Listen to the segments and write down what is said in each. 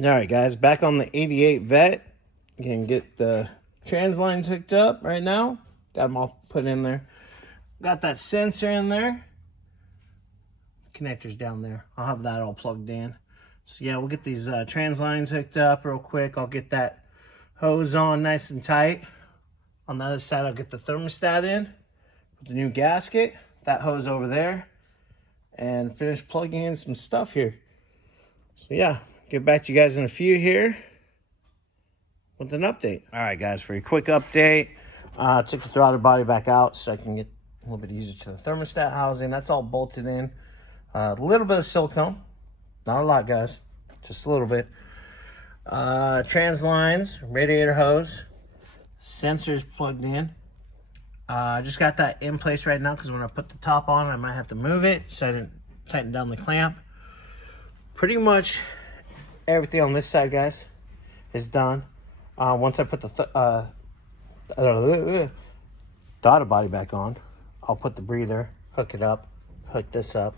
All right, guys, back on the 88 Vet. You can get the trans lines hooked up right now. Got them all put in there. Got that sensor in there. Connectors down there. I'll have that all plugged in. So yeah, we'll get these trans lines hooked up real quick. I'll get that hose on nice and tight. On the other side, I'll get the thermostat in with the new gasket. That hose over there. And finish plugging in some stuff here. So yeah, get back to you guys in a few here with an update. All right, guys, for a quick update, took the throttle body back out so I can get a little bit easier to the thermostat housing. That's all bolted in. A little bit of silicone, not a lot, guys, just a little bit. Trans lines, radiator hose, sensors plugged in. I just got that in place right now because when I put the top on, I might have to move it so I didn't tighten down the clamp. Pretty much everything on this side, guys, is done. Once I put the throttle body back on, I'll put the breather, hook it up, hook this up.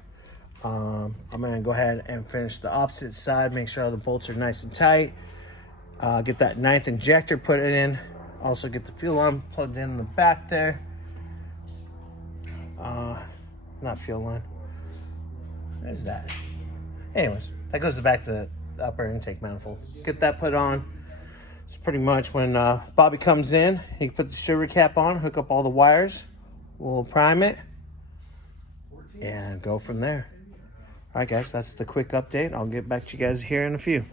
I'm going to go ahead and finish the opposite side, make sure all the bolts are nice and tight. Get that 9th injector put in. Also get the fuel line plugged in the back there. Not fuel line. What is that? Anyways, that goes back to the upper intake manifold. Get that put on. So pretty much when Bobby comes in, he can put the sugar cap on, hook up all the wires. We'll prime it and go from there. All right, guys, that's the quick update. I'll get back to you guys here in a few.